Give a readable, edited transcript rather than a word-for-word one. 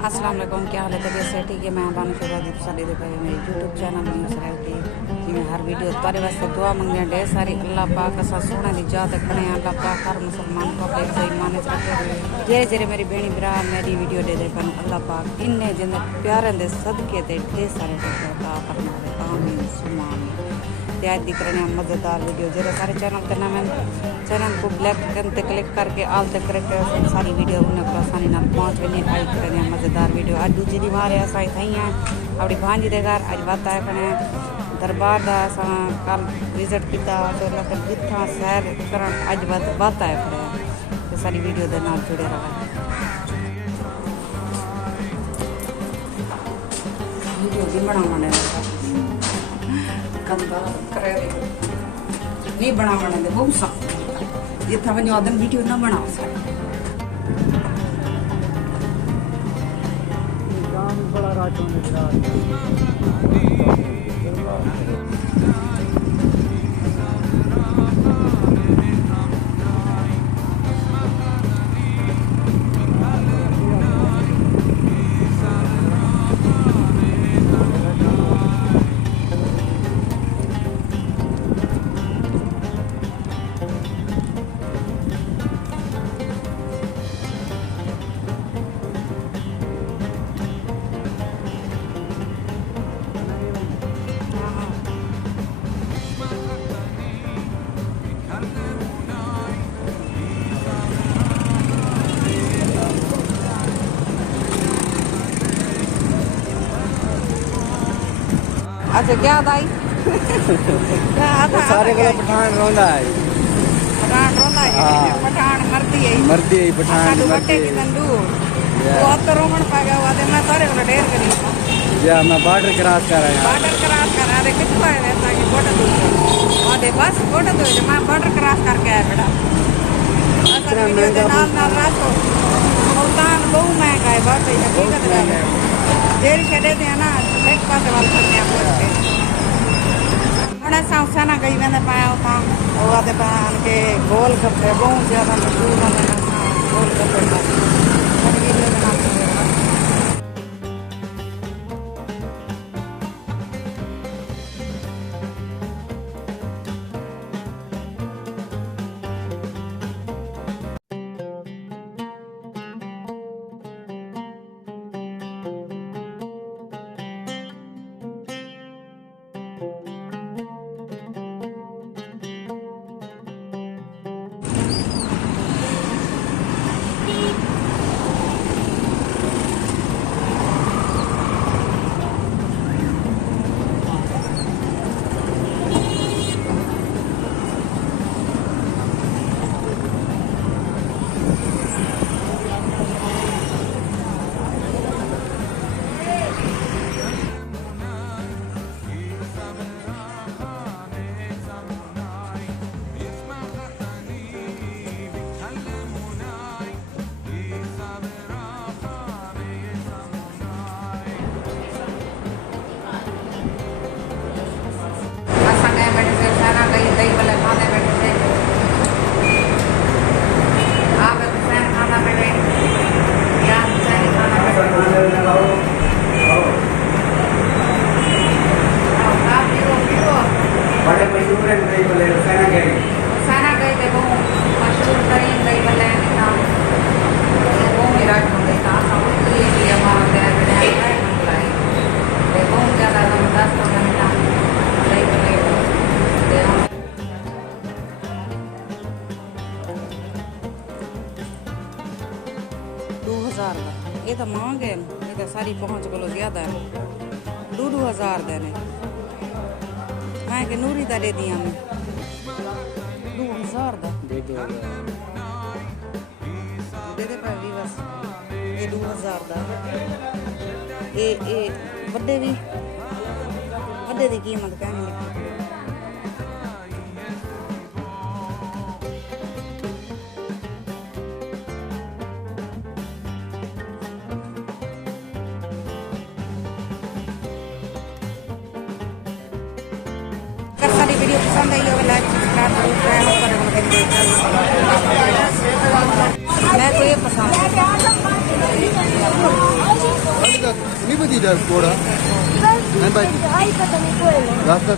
अस्सलाम वालेकुम, क्या हाल है? तबीयत से ठीक है? मैं बानो शहबाज सारी दे भाई मेरे यूट्यूब चैनल में सराय की जिमें हर वीडियो तारे वास्ते दुआ मंगने ढेर सारी अल्लाह पाक असा सोने दी जात बने अल्लाह पाक हर मुसलमान को अपने सही माने रखे जेरे जेरे मेरी बेणी भरा मेरी वीडियो दे पन अल्लाह पाक इन्ने जिंदे प्यारे दे सदके ते ढेर सारे अता फरमावे आमीन सुम्मा आमीन। आज दिख रहे हैं मज़ेदार वीडियो जरा सारे चैनल के नाम चैनल को ब्लैक बटन पे क्लिक करके आल तक करके सारी वीडियो उन्हें को आसानी नाल पहुँच वही आई कर मज़ेदार वीडियो अज दूजी दी मारे असां थी हैं अपनी भांजी दे घर अज बात आए पड़े दरबार का असां कल विजिट किया तो मतलब जिथा सैर कर अज बात आए पड़े तो सारी वीडियो के नाल जुड़े रहा वीडियो भी बनाने नहीं बनाने दे बहुत सा जिथा वनो आदम वीडियो ना बना बड़ा राजों अच्छा क्या दाई सारे को पठान रोंदा है पठान मरती है पठान मरती की तंदू वो तो रोमन पागा हुआ थे मैं सारे को ढेर करी या मैं बॉर्डर क्रॉस कर रहा अरे कितना है ऐसा कि बॉर्डर दूर आधे बस बॉर्डर दूर मैं बॉर्डर क्रॉस करके आया बेटा नाल नाल रास्तो मुल्तान बहुत महंगा है बहुत हकीकत है जेल छड़े थे ना एक पास वाल करने आपको बड़ा सा ना गई मैंने पाया था वो आते पान के गोल गप्पे बहुत ज्यादा मशहूर होने गोल गप्पे ये तो महंगे ये तो सारी पहुँच को ज्यादा है 2,000 देने मैं कि नूरी दा दे दिया मैं 2,000 दा दे दे पर भी बस ये 2,000 दा ये बड़े दी कीमत कहनी वीडियो पसंद आई होगा लाइक सब्सक्राइब जरूर करें मैं तो ये पसंद ਨਹੀਂ ਪਤੀ ਦਾ ਕੋੜਾ Beh, hai fatto un quello. ਰਾਸਤਾ